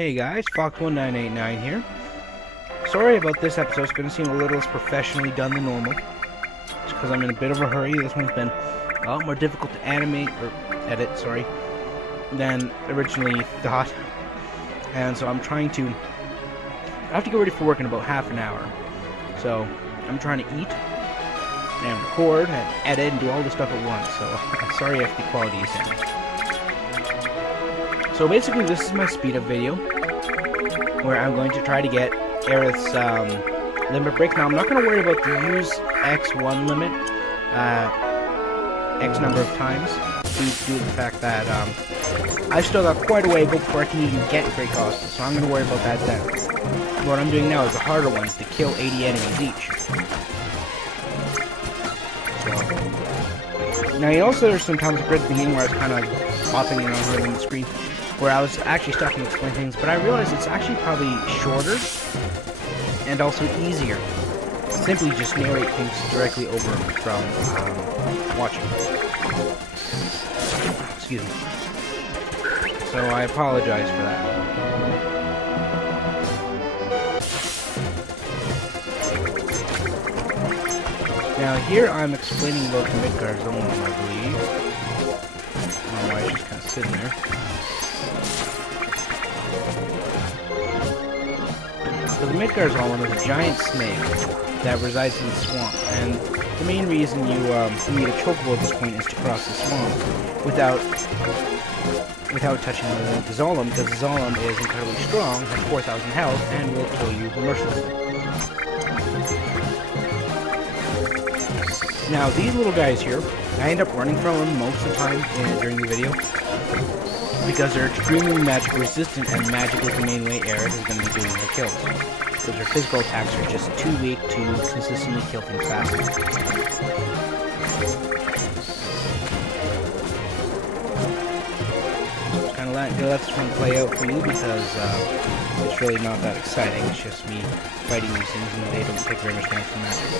Hey guys, Fawkes1989 here. Sorry about this episode, it's going to seem a little less professionally done than normal. It's because I'm in a bit of a hurry. This one's been a lot more difficult to edit, than originally thought. And so I'm trying to... I have to get ready for work in about half an hour. So, I'm trying to eat, and record, and edit, and do all this stuff at once. So, I'm sorry if the quality is down. So basically, this is my speed up video, where I'm going to try to get Aerith's limit break. Now, I'm not going to worry about the use X1 limit, X number of times, due to the fact that I've still got quite a way to go before I can even get Great Cost. So I'm going to worry about that then. What I'm doing now is the harder ones, to kill 80 enemies each. So. Now, you also, there's some times at the beginning where I was kind of popping in over on the screen, where I was actually stopping to explain things, but I realized it's actually probably shorter and also easier. Simply just narrate things directly over from watching. Excuse me. So I apologize for that. Now here I'm explaining about the Midgard zone, I believe. I don't know why it's just kind of sitting there. So the Midgard zone is a giant snake that resides in the swamp, and the main reason you need a chocobo at this point is to cross the swamp without touching the Zolom, because the Zolom is incredibly strong, has 4,000 health, and will kill you mercilessly. Now, these little guys here, I end up running from them most of the time during the video, because they're extremely magic resistant, and magic is the main way Aerith is going to be doing her kills. Because her physical attacks are just too weak to consistently kill things fast. Just kind of let this one play out for you, because it's really not that exciting. It's just me fighting these things, and they don't take very much damage from magic.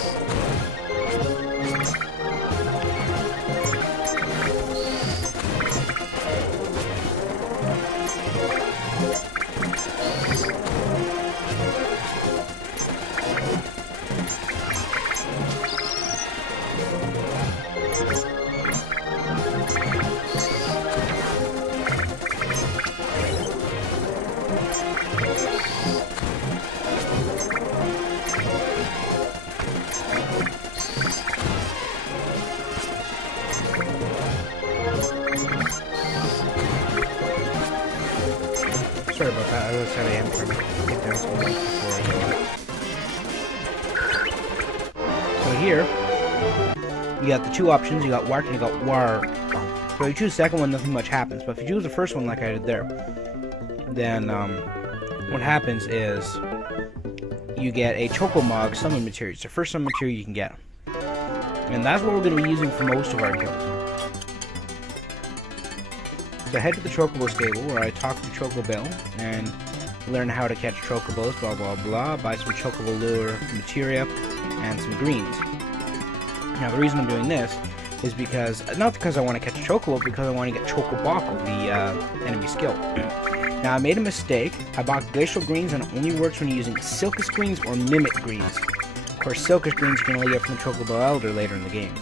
Sorry about that, as I said, I am trying to get down some light before I go. So here, you got the two options, you got Wark and you got War. So if you choose the second one, nothing much happens, but if you choose the first one like I did there, then what happens is you get a Chocomog summon material. It's the first summon material you can get. And that's what we're going to be using for most of our kills. So head to the Chocobo stable, where I talk to Chocobell and learn how to catch Chocobos, blah blah blah, buy some Chocobo lure materia and some greens. Now the reason I'm doing this is because, not because I want to catch a Chocobo, because I want to get Chocoboko, the enemy skill. Now I made a mistake. I bought Glacial Greens, and it only works when you're using Silkish Greens or Mimic Greens. Of course, Silkish Greens you can only get from the Chocobo Elder later in the game.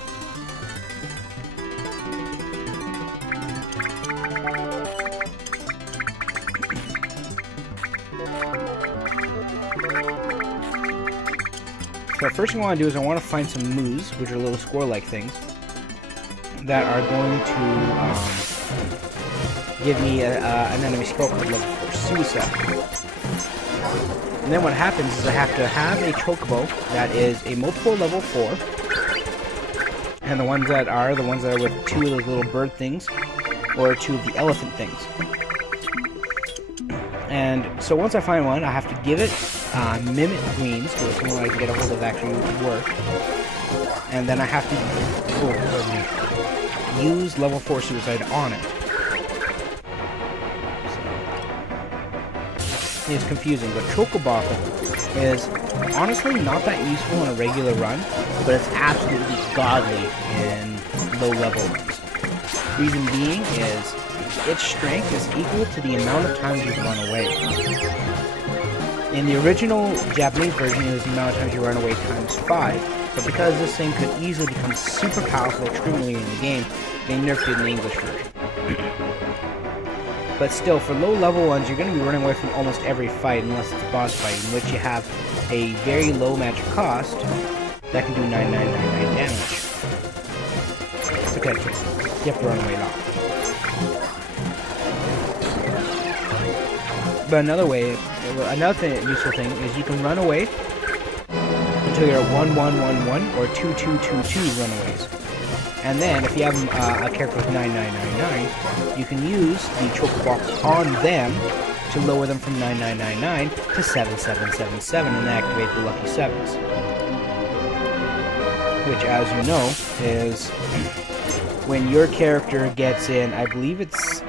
So the first thing I want to do is I want to find some moose, which are little squirrel-like things, that are going to give me an enemy skill called level 4 Suicide. And then what happens is I have to have a Chocobo that is a multiple level 4, and the ones that are with two of those little bird things, or two of the elephant things. And so once I find one, I have to give it Mimic Greens, so it's one I can get a hold of actually work. And then I have to use level 4 Suicide on it. So, it's confusing, but Chocoboko is honestly not that useful in a regular run, but it's absolutely godly in low level runs. Reason being is its strength is equal to the amount of times you run away. In the original Japanese version, it was the amount of times you run away times 5, but because this thing could easily become super powerful extremely in the game, they nerfed it in the English version. But still, for low level ones, you're going to be running away from almost every fight unless it's a boss fight, in which you have a very low magic cost that can do 9999 damage. Potentially. You have to run away a lot. But another useful thing is you can run away until you're at 1111 or 2222 runaways. And then, if you have a character with 9999, you can use the choke box on them to lower them from 9999 to 7777 and activate the lucky 7s. Which, as you know, is when your character gets in, I believe it's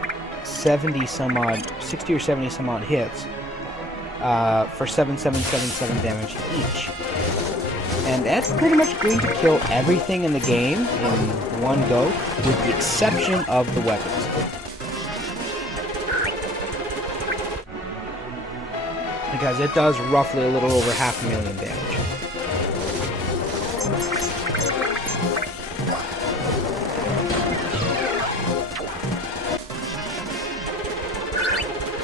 60 or 70 some odd hits for 7777 damage each. And that's pretty much going to kill everything in the game in one go, with the exception of the weapons. Because it does roughly a little over 500,000 damage.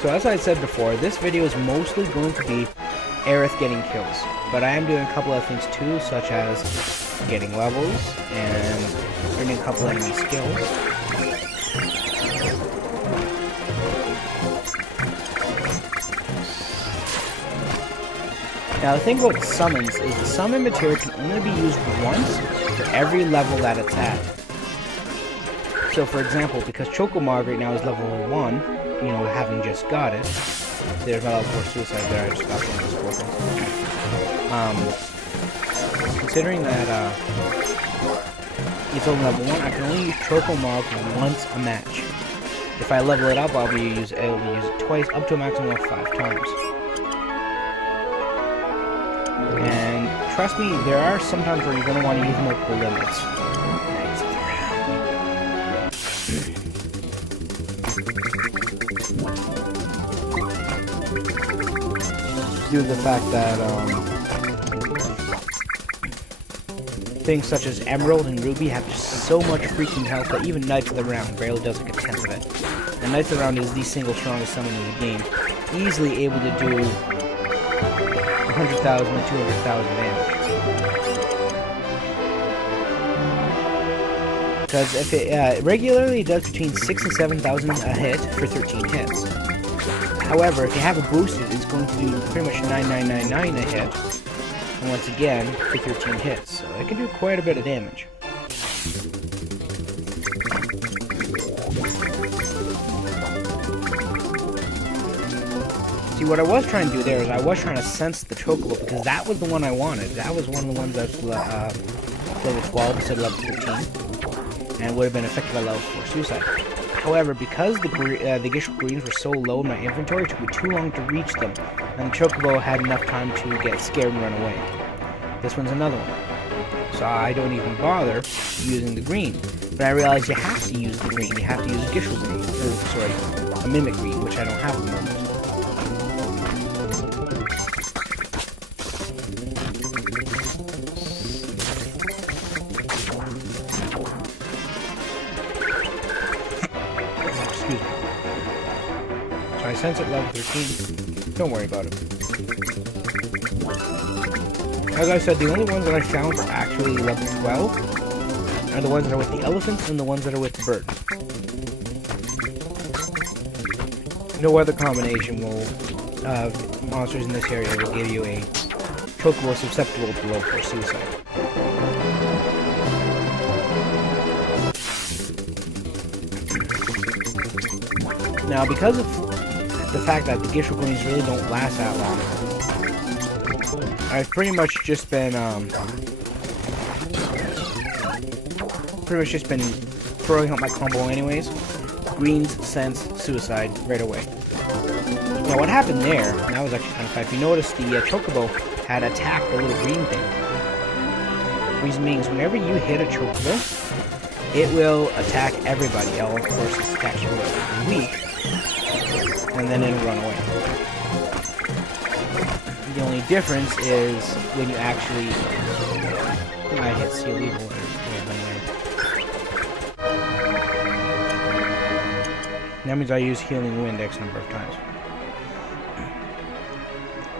So as I said before, this video is mostly going to be Aerith getting kills, but I am doing a couple of things too, such as getting levels and learning a couple enemy skills. Now the thing about summons is the summon material can only be used once for every level that it's at. So for example, because Chocomog right now is level 1, you know, having just got it, there's my level 4 suicide there, I just got one of those portals. Considering that it's only level 1, I can only use Chocomog once a match. If I level it up, I'll be able to use it twice, up to a maximum of 5 times. And trust me, there are some times where you're going to want to use multiple limits. Due to the fact that things such as Emerald and Ruby have just so much freaking health that even Knights of the Round barely does like a tenth of it. And Knights of the Round is the single strongest summon in the game, easily able to do 100,000 to 200,000 damage. Because if it regularly does between 6,000 and 7,000 a hit for 13 hits. However, if you have it boosted, it's going to do pretty much 9999 a hit. And once again, for 13 hits. So it can do quite a bit of damage. See, what I was trying to do there is I was trying to sense the Chocobo, because that was the one I wanted. That was one of the ones that's level 12 instead of level 13. And would have been affected by level 4 suicide. However, because the Gishul Greens were so low in my inventory, it took me too long to reach them, and the Chocobo had enough time to get scared and run away. This one's another one. So I don't even bother using the green. But I realized you have to use the green. You have to use a Gishul Green. Sorry, a Mimic Green, which I don't have at the moment. I sense at level 13. Don't worry about it. As I said, the only ones that I found are actually level 12 are the ones that are with the elephants and the ones that are with the bird. No other combination will monsters in this area will give you a Chocobo susceptible to level 4 suicide. Now, because of the fact that the Gishul Greens really don't last that long, I've pretty much just been throwing out my combo anyways. Greens, sense, suicide right away. Now what happened there, and that was actually kind of fun, if you notice the Chocobo had attacked the little green thing. The reason being is whenever you hit a Chocobo, it will attack everybody. Of course, its attacks are really weak, and then it'll run away. The only difference is when you actually... I hit Seal Evil. That means I use Healing Wind X number of times.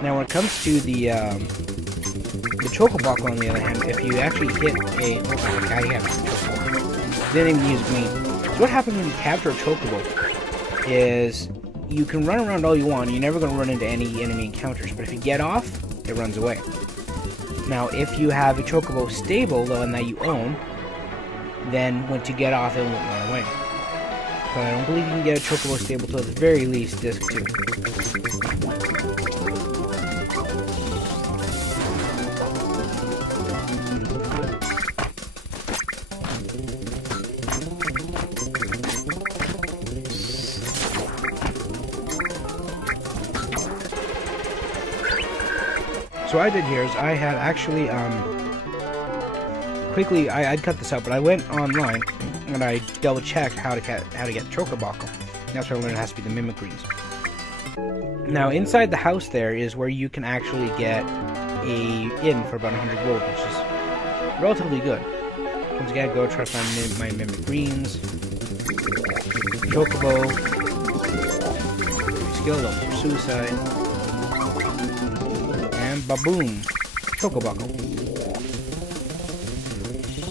Now, when it comes to the Chocobuckle, on the other hand, if you actually hit a... Oh my god, you have a Chocobo. Didn't even use green. So what happens when you capture a Chocobo is you can run around all you want. You're never going to run into any enemy encounters. But if you get off, it runs away. Now, if you have a Chocobo stable, though, and that you own, then once you get off, it won't run away. But I don't believe you can get a Chocobo stable till at the very least Disc 2. So what I did here is I had actually, quickly, I'd cut this out, but I went online and I double checked how to get Chocobuckle. That's where I learned it has to be the Mimic Greens. Now inside the house there is where you can actually get a inn for about 100 gold, which is relatively good. Once again, go try to find my Mimic Greens, Chocobo, skill level for Suicide. Baboom! Chocobuckle.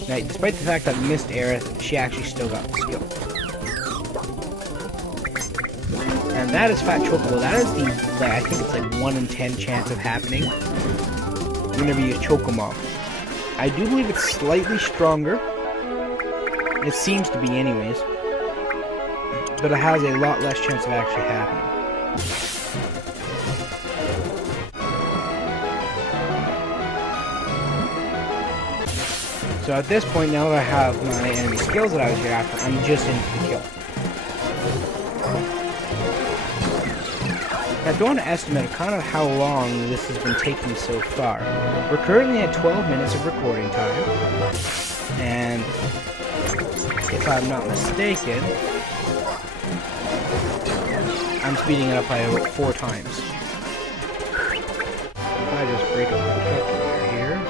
Now, despite the fact that I missed Aerith, she actually still got the skill. And that is Fat Chocobo. That is the, I think it's like 1 in 10 chance of happening whenever you use Chocomob. I do believe it's slightly stronger. It seems to be anyways. But it has a lot less chance of actually happening. So at this point, now that I have my enemy skills that I was here after, I'm just in for the kill. Now, I don't want to estimate kind of how long this has been taking so far. We're currently at 12 minutes of recording time, and if I'm not mistaken, I'm speeding it up by about 4 times. If I just break up my calculator here.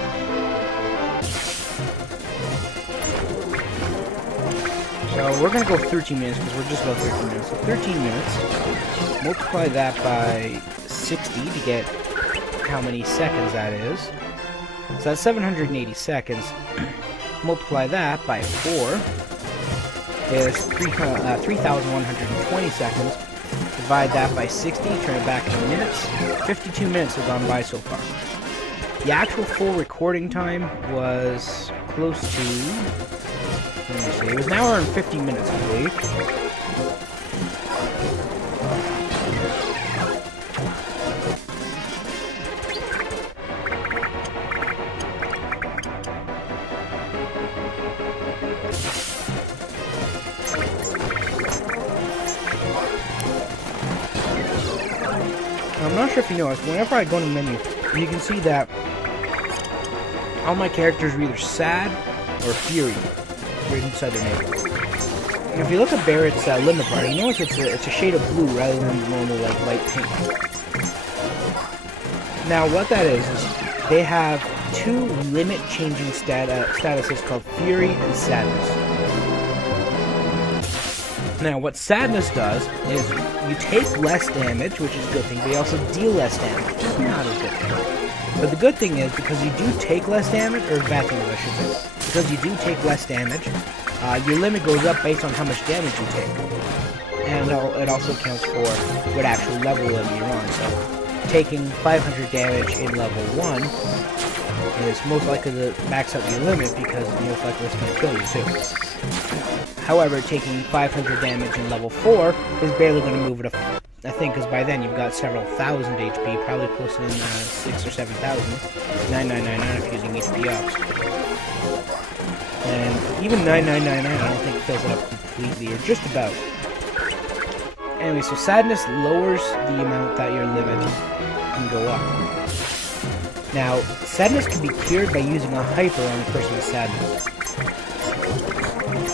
So we're going to go 13 minutes because we're just about 13 minutes. So 13 minutes, multiply that by 60 to get how many seconds that is. So that's 780 seconds. Multiply that by 4 is 3,120 seconds. Divide that by 60, turn it back into minutes. 52 minutes have gone by so far. The actual full recording time was close to... let me see, it was an hour and 50 minutes, I believe. I'm not sure if you noticed, whenever I go to the menu, you can see that all my characters are either sad or fury right inside their name. And if you look at Barrett's limit bar, you notice it's a shade of blue rather than the normal like light pink. Now what that is they have 2 limit changing statuses called Fury and Sadness. Now what Sadness does is you take less damage, which is a good thing, but you also deal less damage, which is not a good thing. But the good thing is, because you do take less damage, or bad thing I should say, because you do take less damage, your limit goes up based on how much damage you take. And it also accounts for what actual level you're on. So taking 500 damage in level 1 is most likely to max out your limit because most likely it's going to kill you too. However, taking 500 damage in level 4 is barely going to move it up, I think, because by then you've got several thousand HP, probably close to 6,000 or 7,000. 9999 if you're using HP ups. And even 9999 I don't think fills it up completely, or just about. Anyway, so Sadness lowers the amount that your limit can go up. Now, Sadness can be cured by using a hyper on the person with Sadness.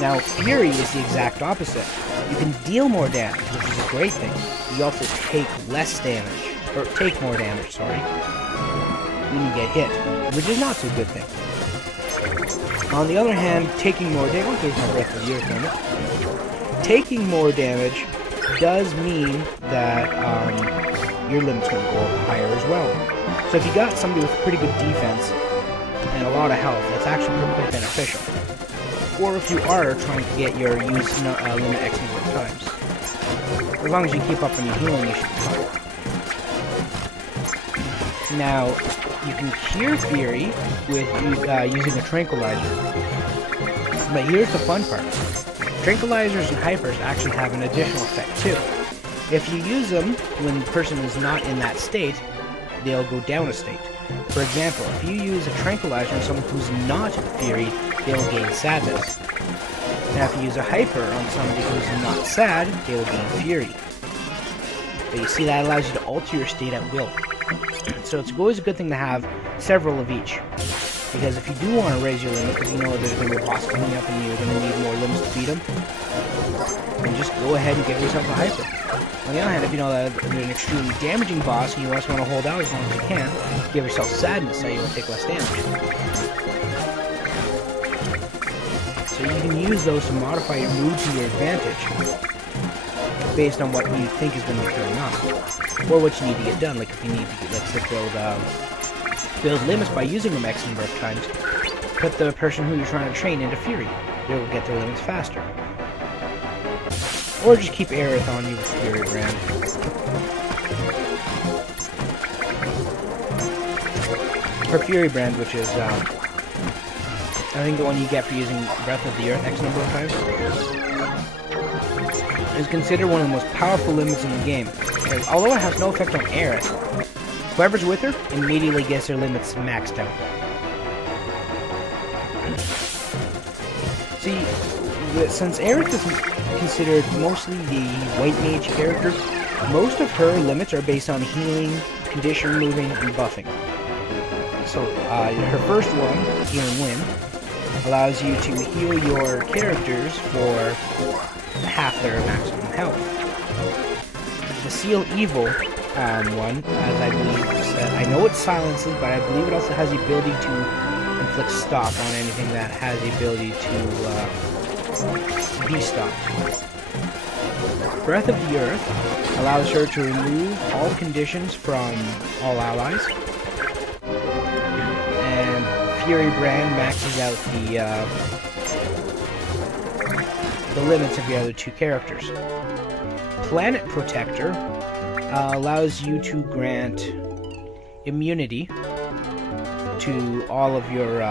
Now, Fury is the exact opposite. You can deal more damage, which is a great thing. You also take less damage, or take more damage, sorry, when you get hit, which is not so good thing. On the other hand, taking more damage, there's my Breath of the Earth limit. Taking more damage does mean that your limit's going to go up higher as well. So if you got somebody with pretty good defense and a lot of health, that's actually quite beneficial. Or if you are trying to get your use limit X number of times. As long as you keep up on your healing, you should be fine. Now, you can cure Fury with using a Tranquilizer. But here's the fun part. Tranquilizers and Hypers actually have an additional effect too. If you use them when the person is not in that state, they'll go down a state. For example, if you use a Tranquilizer on someone who's not Fury, they'll gain Sadness. Now if you use a Hyper on somebody who's not sad, they will gain Fury. But you see, that allows you to alter your state at will. So it's always a good thing to have several of each. Because if you do want to raise your limit, because you know there's going to be a boss coming up and you're going to need more limits to beat him, then just go ahead and give yourself a Hyper. On the other hand, if you know that you're an extremely damaging boss and you just want to hold out as long as you can, give yourself Sadness so you'll take less damage. So you can use those to modify your mood to your advantage, based on what you think is going to be going on, or what you need to get done. Like if you need to get, let's say, build limits by using them X number of times, put the person who you're trying to train into Fury. They'll get their limits faster. Or just keep Aerith on you with Fury brand. Her Fury brand, which is, I think the one you get for using Breath of the Earth X number of times, is considered one of the most powerful limits in the game. Because although it has no effect on Aerith, whoever's with her immediately gets their limits maxed out. See, since Aerith is considered mostly the white mage character, most of her limits are based on healing, condition moving, and buffing. So, her first one, Healing Wind, allows you to heal your characters for half their maximum health. The Seal Evil one, as I believe said, I know it silences, but I believe it also has the ability to inflict stop on anything that has the ability to be stopped. Breath of the Earth allows her to remove all conditions from all allies, and Fury Brand maxes out the limits of the other two characters. Planet Protector allows you to grant immunity to all of your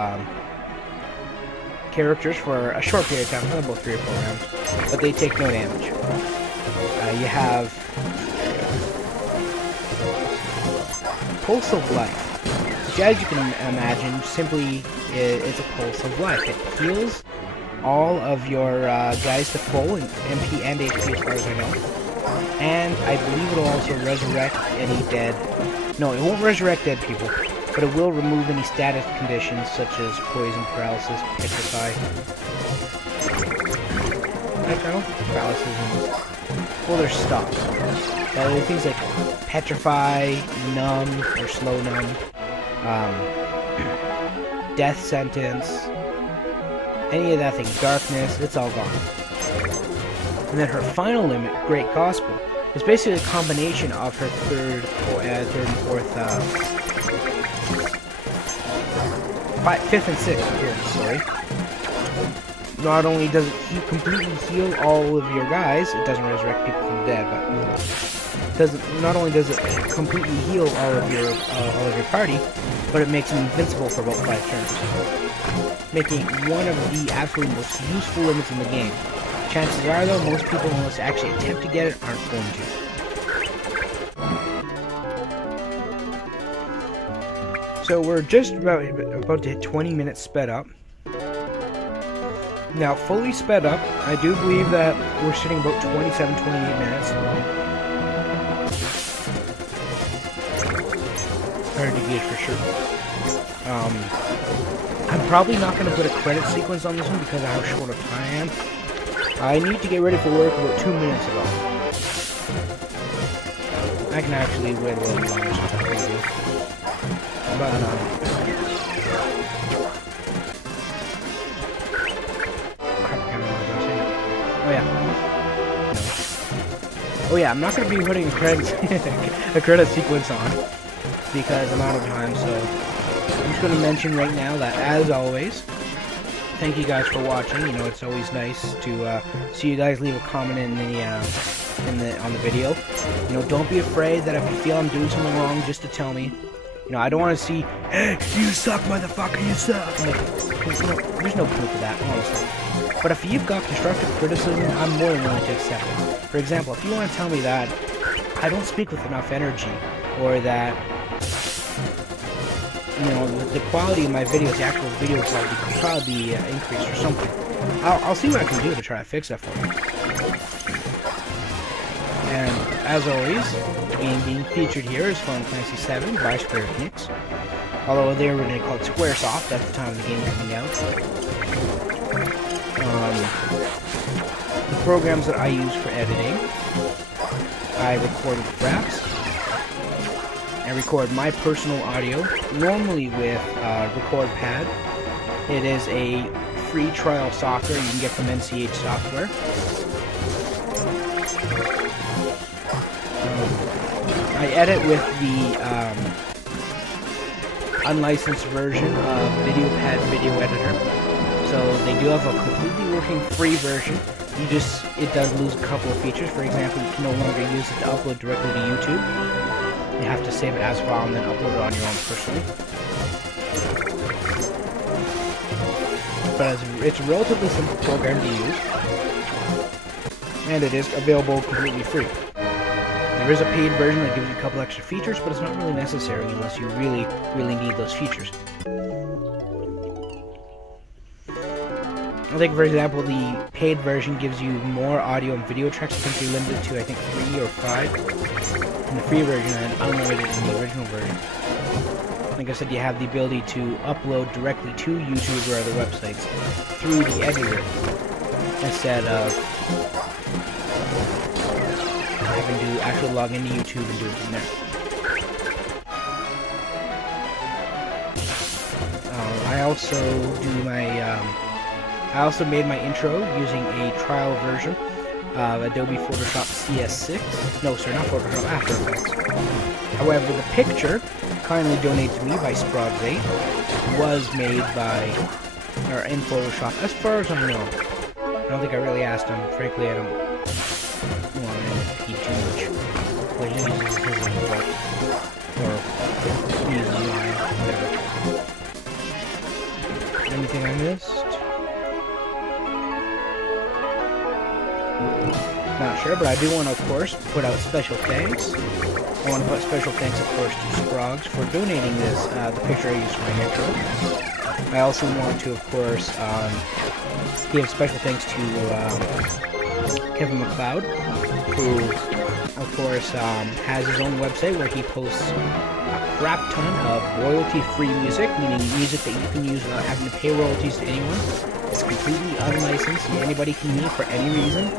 characters for a short period of time, about 3 or 4 rounds, but they take no damage. You have Pulse of Life, which, as you can imagine, simply is a Pulse of Life. It heals all of your guys to full in MP and HP as far as I know. And I believe it'll also resurrect any dead... No, it won't resurrect dead people, but it will remove any static conditions such as poison, paralysis, petrify. I don't think paralysis is... Well, there's stop. There are things like petrify, numb, or slow numb, death sentence, any of that thing, darkness, it's all gone. And then her final limit, Great Gospel, is basically a combination of her third and fourth, fifth and sixth appearance, sorry. Not only does it completely heal all of your guys, it doesn't resurrect people from the dead, but not only does it completely heal all of your party, but it makes them invincible for about 5 turns, making it one of the absolutely most useful limits in the game. Chances are, though, most people, unless they actually attempt to get it, aren't going to. So we're just about to hit 20 minutes sped up. Now, fully sped up, I do believe that we're sitting about 27, 28 minutes. Hard to gauge for sure. I'm probably not going to put a credit sequence on this one because of how short of time I am. I need to get ready for work about 2 minutes ago. I can actually wait a little longer, so I can do. But, oh yeah, I'm not going to be putting a credit sequence on because I'm out of time, so I'm just going to mention right now that, as always, thank you guys for watching. You know, it's always nice to see you guys leave a comment on the video. You know, don't be afraid that if you feel I'm doing something wrong, just to tell me. You know, I don't want to see, hey, you suck, motherfucker, you suck. Like, you know, there's no proof of that, honestly. But if you've got constructive criticism, I'm more than willing to accept it. For example, if you want to tell me that I don't speak with enough energy, or that, you know, the quality of my videos, the actual video quality, could probably be increased or something, I'll see what I can do to try to fix that for you. And as always, the game being featured here is Final Fantasy VII by Square Enix, although they were originally called Squaresoft at the time of the game coming out. The programs that I use for editing, I record with Raps. I record my personal audio, normally with Record Pad. It is a free trial software you can get from NCH Software. I edit with the unlicensed version of VideoPad Video Editor. So they do have a completely working free version. It does lose a couple of features. For example, you can no longer use it to upload directly to YouTube. You have to save it as a file and then upload it on your own personally. But it's a relatively simple program to use, and it is available completely free. There is a paid version that gives you a couple extra features, but it's not really necessary unless you really, really need those features. I think, for example, the paid version gives you more audio and video tracks. I think you're limited to, 3 or 5 in the free version and unlimited in the original version. Like I said, you have the ability to upload directly to YouTube or other websites through the editor instead of having to actually log into YouTube and do it from there. I also made my intro using a trial version of Adobe Photoshop CS6. No, sorry, not Photoshop, After Effects. However, the picture, kindly donated to me by Sprogs8, was made in Photoshop, as far as I know. I don't think I really asked him. Frankly, I don't want to repeat too much. But he uses his own work. Or he uses mine, whatever. Anything I missed? Not sure, but I do want to, of course, put out special thanks. I want to put special thanks, of course, to Sprogs for donating this, the picture I used for my intro. I also want to, of course, give special thanks to Kevin MacLeod, who, of course, has his own website where he posts a crap ton of royalty-free music, meaning music that you can use without having to pay royalties to anyone. It's completely unlicensed, anybody can use it for any reason.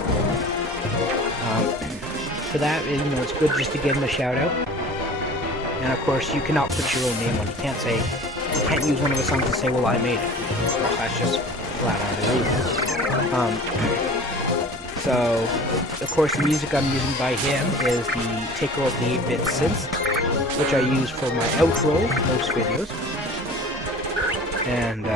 For that, you know, it's good just to give him a shout out. And of course, you cannot put your own name on it. You can't use one of his songs and say, well, I made it. Of course, that's just flat out illegal. So, of course, the music I'm using by him is the Taker of the 8-Bit Synth, which I use for my outro, most videos. And,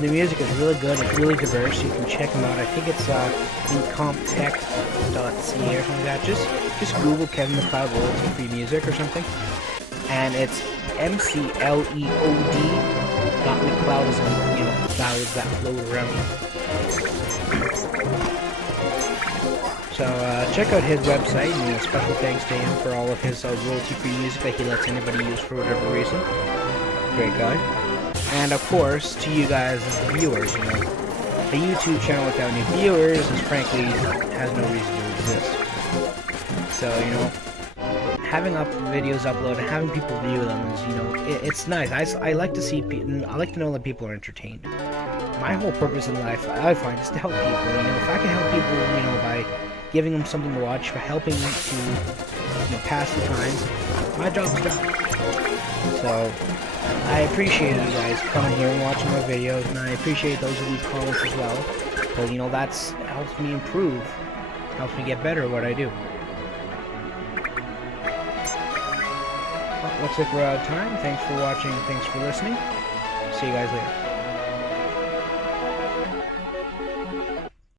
the music is really good, it's really diverse, you can check them out. I think it's incomptech.ca or something like that. Just Google Kevin MacLeod royalty free music or something. And it's MCLEOD. Not MacLeod as in, you know, clouds that float around. So check out his website, and special thanks to him for all of his royalty free music that he lets anybody use for whatever reason. Great guy. And of course, to you guys as the viewers, you know, a YouTube channel without any viewers is frankly has no reason to exist. So, you know, having videos uploaded, having people view them is, you know, it's nice. I like to see I like to know that people are entertained. My whole purpose in life, I find, is to help people. You know, if I can help people, you know, by giving them something to watch, for helping them to, you know, pass the time, my job is done. So I appreciate you guys coming here and watching my videos, and I appreciate those who leave comments as well. Because, you know, that's helps me improve, helps me get better at what I do. Well, looks like we're out of time. Thanks for watching. Thanks for listening. See you guys later.